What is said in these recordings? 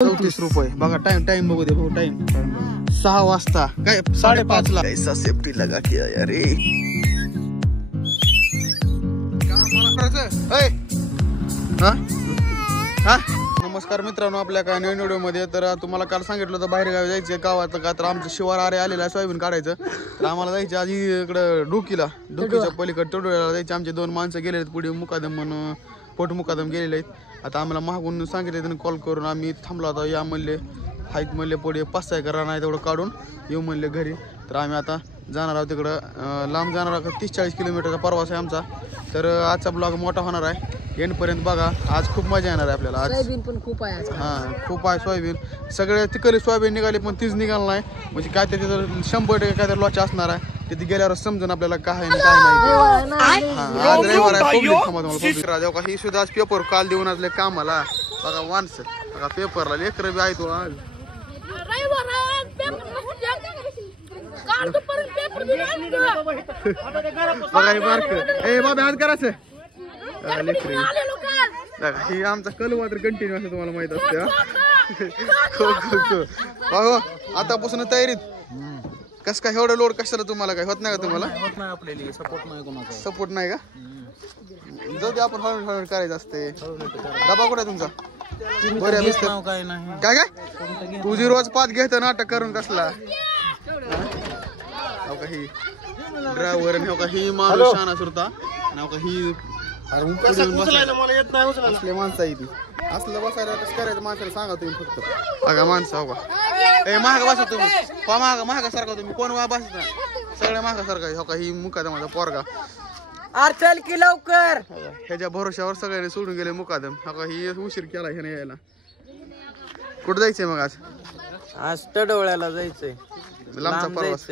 34 रुपये बघा. टाइम बघू दे भाऊ. टाइम 6 वाजता काय 5:30 ला. ऐसा सेफ्टी लगा किया यार. नमस्कार मित्रांनो, आपल्या काय नवीन व्हिडिओ मध्ये. तर तुम्हाला काल सांगितलं होतं बाहेर गावी जायचं गावात का, तर आमचं शिवार आलेलं आहे सोयाबीन काढायचं. तर आम्हाला जायचं आधी इकडं डोकीच्या पलीकडे तडोळ्याला जायचे. आमचे 2 माणसं गेलेले आहेत पुढे, मुकादम म्हणून पोट मुकादम गेलेले आहेत. आता आम्हाला मागून सांगितलं त्यांनी कॉल करून, आम्ही थांबलो होता. या म्हणले हाईक म्हणले पुढे 5-6 एकर नाही तेवढं काढून येऊ म्हणले घरी. तर आम्ही आता जाणार आहोत तिकडं. लांब जाणार आहोत, 30-40 किलोमीटरचा प्रवास आहे आमचा. तर आजचा ब्लॉग मोठा होणार आहे, एंडपर्यंत बघा. आज खूप मजा येणार आहे आपल्याला. आज सोयाबीन पण खूप आहे. हां खूप आहे सोयाबीन. सगळे तिकडे सोयाबीन निघाले पण तीच निघालं नाही. म्हणजे काय त्याचे तर 100% काय तर लॉच असणार आहे. तिथे गेल्यावर समजून आपल्याला काय आहे काय नाही. आज रविवार आहे. तुम्हाला ही सुद्धा आज पेपर काल देऊन असले कामाला. बघा माणसं बघा पेपरला लेकर बी आहे तो आज. बघा हे बारक ए बाबा आज करायचं लेकर. ही आमचा कलवा तर कंटिन्यू असं तुम्हाला माहित असते. आतापासून तयारीत. कस काय एवढं लोड कशाला तुम्हाला? काय होत नाही का तुम्हाला? होत नाही आपल्याला. सपोर्ट नाही का? जाऊ दे, आपण हळूहळू करायचं असते. डबा कुठे तुमचा? बरं काय नाही. काय काय तुझी रोज 5 घेत नाटक करून कसला? ही ड्रायव्हर ही माणूस शाना सुरता ही असले माणसं आहे ती. असलं बसायला कसं करायचं माणसाला सांगा तुम्ही फक्त. बघा माणसं हो का. ए महाग बसा तुम्ही. महागा सारखा तुम्ही. कोण बसत नाही, सगळ्या महागा सारखा. हो का ही मुकादम माझा पोरगा. चल की लवकर. ह्याच्या भरोश्यावर सगळ्यांनी सोडून गेले मुकादम. हो का ही उशीर केला ह्याने यायला. कुठं जायचंय मग आज? आज तडोळ्याला जायचंय. लांबचा प्रवास.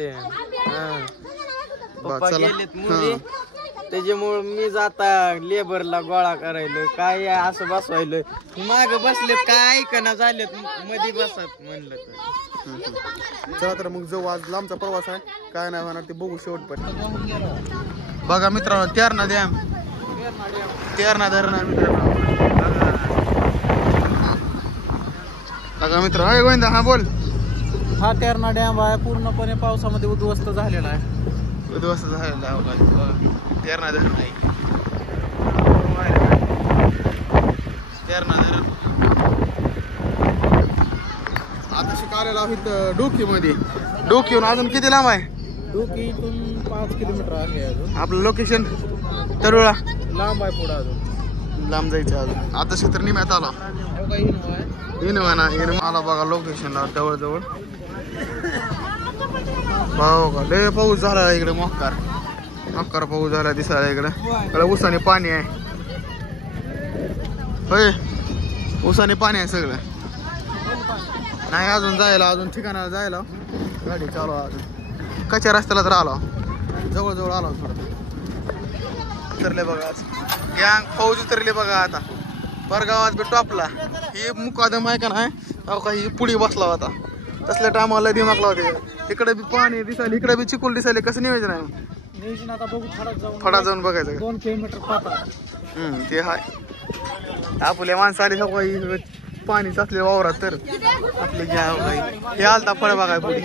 त्याच्यामुळे मी जाता लेबरला गोळा करायलो. काय असं बसवायलोय, माग बसलेत काय ऐकना झालेत मध्ये बसत म्हणलं. चला तर मग जाऊ. आज लांबचा प्रवास आहे, काय नाही होणार ते बघू शेवटपर्यंत. बघा मित्रांनो तेरणा डॅम, तेरणा धरण मित्रांनो. बघा मित्र. हाय गोविंदा. हा बोल. हा तेरणा डॅम आहे, पूर्णपणे पावसामध्ये उद्ध्वस्त झालेला आहे. उद्ध्वस्त झालेला आहे. तेरणा धरण आहे. तेरणा धरण आता शिकायला इथं डोकीमध्ये. डोकीहून अजून किती लांब आहे? डोकीतून 5 किलोमीटर आहे अजून. आपलं लोकेशन तरुळा. लांब आहे पुढे अजून. लांब जायचं अजून. आता क्षेत्र निम्यात आला. इनोवा ना इनोवा आला बघा लोकेशनला जवळ. भाऊ का लय पाऊस झाला इकडे. मक्कार पाऊस झाला दिसायला इकडे. उसाने पाणी आहे. होय उसाने पाणी आहे सगळं. नाही अजून जायला, अजून ठिकाणाला जायला गाडी चालू अजून. कच्च्या रस्त्याला तर आलो, जवळ आलो थोडं. उतरले बघा आज गँग फौज उतरले बघा. आता परगावात बी टॉपला. ही मुकादम आहे का नाही ही पुढे बसला होता. तसल्या टायमाला दिमागला होते. इकडे बी पाणी दिसायला, इकडे बी चिखल दिसायला. कसं नियोजन आहे? नियोजन आता बघू. फडात जाऊन बघायचं. 2 किलोमीटर पाता. ते हाय. आपल्या माणसं आली पाणी साचले वावरात तर आपले हे आलता फळ बघाय पुढे.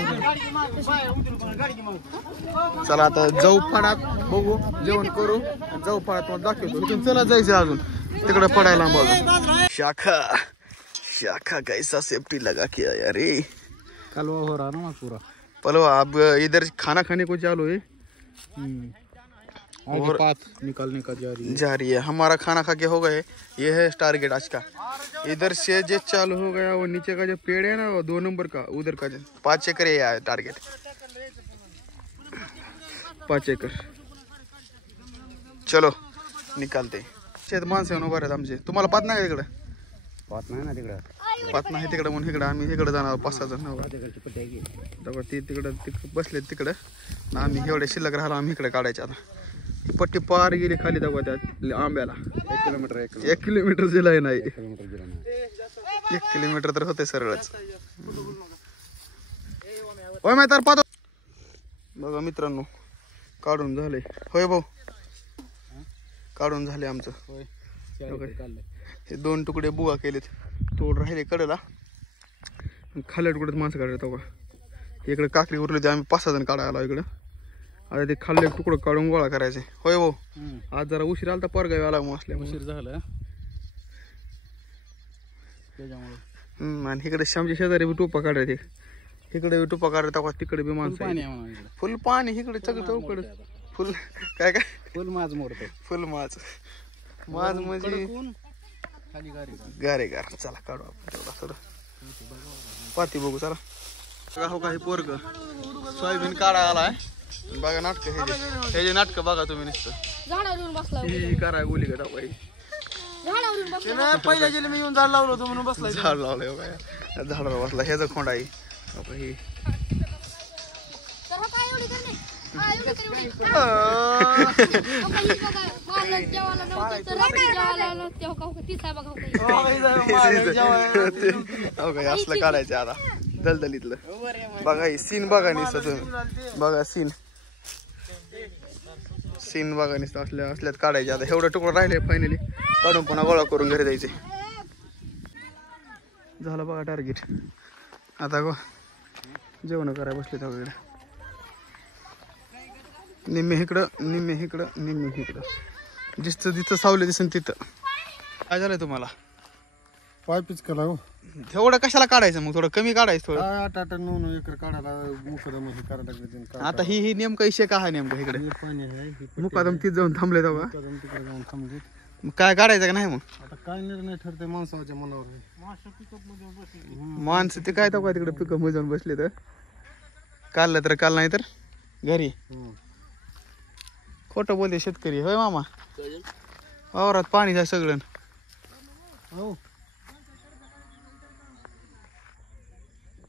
चला आता जाऊ फडात, बघू जेवण करू, जाऊ फडात मग दाखवतो. इथून चला जायचं अजून तिकडे पडायला बघू. शाखा कैसा सेफ्टी लगा किया यार. कलवा हो रहा ना पूरा पलवा. अब इधर खाना खाने को चालू है और पात निकालने का जा रही है. हमारा खाना खा के हो गए. ये है टारगेट आज का. इधर से जो चालू हो गया वो नीचे का जो पेड़ है ना वो 2 नंबर का उधर का 5 एकड़ है टारगेट. 5 एकड़. चलो निकालते. शेत माणसं उभा आहेत आमचे. तुम्हाला पात नाही तिकडे? पात नाही ना तिकडे. पात नाही तिकडे म्हणून इकडे आम्ही इकडे जाणार 5-6 जण. ते तिकडे बसलेत तिकडं. आम्ही एवढे शिल्लक राहिला, आम्ही इकडे काढायचे. आता पट्टी पार गेली खाली दाखवा त्यात आंब्याला. 1 किलोमीटर जिला नाही. 1 किलोमीटर तर होते सरळच. होय मी तर पाहतो. बघा मित्रांनो काढून झाले. होय भाऊ काढून झाले आमचं. हे 2 तुकडे बुवा केलेत. तोड राहिले कडेला. खाल्ल्या तुकडे माणसं काढायला का इकडे काकडी उरली होती आम्ही 5-6 जण काढायला आलो इकडं आता ते खाल्ले तुकडं काढून गोळा करायचे होय भाऊ आज जरा उशीर आला तर पोरगावी आला मग असल्या उशीर झाला त्याच्यामुळे आणि इकडे श्यामच्या शेजारी बी टोपा काढायचे इकडे बी टोपा काढायचा तिकडे बी माणसं पाणी आहेत. आहे म्हणा इकडे. फुल पाणी इकडे सगळं चौकड फुल काय काय फुल माझ मोडतो फुल माज माज म्हणजे खाली गाडी गारे गार चला काढू आपण तेवढा थोडं पाती बघू चला बघा हो काही पोरग सोयाबीन काढा आलाय बघा नाटक हे जे नाटक बघा तुम्ही नुसतं झाडावरून बसला ही करा गोली का टाकाय झाडावरून बसला पहिल्या गेले मी येऊन झाड लावलं होतं म्हणून बसला झाड लावलंय हो काय झाडावर बसला ह्याचा खोंड आहे हो का ही तर हा काय एवढी करणे हा एवढी कर एवढी बघा ही बघा मला जेवायला नव्हतं तर रात्री जेवायला नव्हतं हो का ती साहेब हो काय असलं काढायचं आता दलदलीतलं बघा ही सीन बघा नुसतं तुम्ही बघा सीन सीन बघा नुसतं असल्यात काढायचे आता एवढं तुकडं राहिले फायनली काढून पुन्हा गोळा करून घरी जायचे झालं बघा टार्गेट आता गो जेवण करायला बसले त्या वगैरे निम्मे इकडं निम्मे इकडं निम्मे इकडं जिथं जिथं सावले दिसन तिथं काय झालंय तुम्हाला पाय पिच करा हो एवढं कशाला काढायचं मग थोडं कमी काढायचं थोडं 8-9 एकर काढायला मुकदमध्ये काढा आता ही नेमका इशे का हा नेमका इकडे पाणी आहे मुकादम तीच जाऊन थांबले तेव्हा मुकदम तिकडे जाऊन थांबले मग काय काढायचं का नाही मग आता काय निर्णय ठरते माणसाच्या मनावर माणसं ते काय तेव्हा तिकडे पिकअप मध्ये जाऊन बसले तर काढलं तर काल नाही तर घरी खोटं बोलते शेतकरी होय मामा वावरात पाणी जाय सगळं हो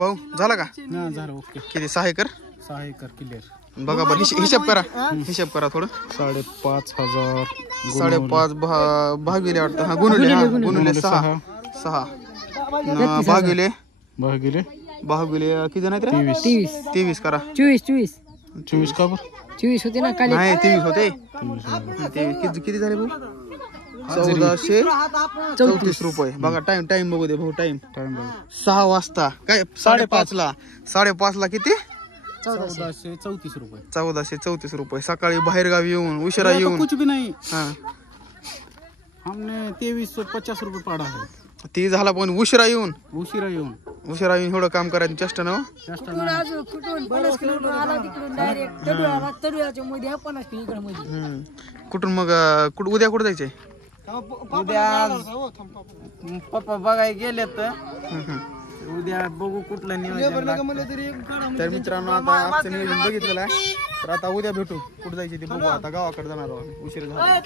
भाऊ झाला का ना झालं ओके किती 6 एकर 6 एकर क्लिअर बघा बरं हिशेब करा हिशेब करा थोडं 5,500 5.5 भागिले वाटतं हा गुणुले 6 भागिले भागिले भागिले किती जण आहेत रे 23 करा 24 का बरं 24 होते ना काल नाही 23 होते 23 किती झाले भाऊ 1434 रुपये बघा टाइम बघू दे भाऊ टाइम 6 वाजता काय 5:30 ला 5:30 ला किती 1434 रुपये 1434 रुपये सकाळी बाहेर गावी येऊन उशिरा येऊन कुछ भी नहीं हा हमने 2350 रुपये पाडा है ती झाला पण उशिरा येऊन उशिरा येऊन एवढं काम करायचं चेष्टा ना कुठून 50 किलोमीटर आला तिकडून डायरेक्ट तडुळ्याला तडुळ्याच्या मध्ये 50 किलोमीटर मध्ये कुठून मग उद्या कुठं जायचंय उद्या पप्पा बघाय गेले तर उद्या बघू कुठलं नियोजन लागतं. तर मित्रांनो आता आजचं नियोजन बघितलेलं आहे तर आता उद्या भेटू कुठं जायचं ते बघू आता गावाकडे जाणार आहोत उशीर झाला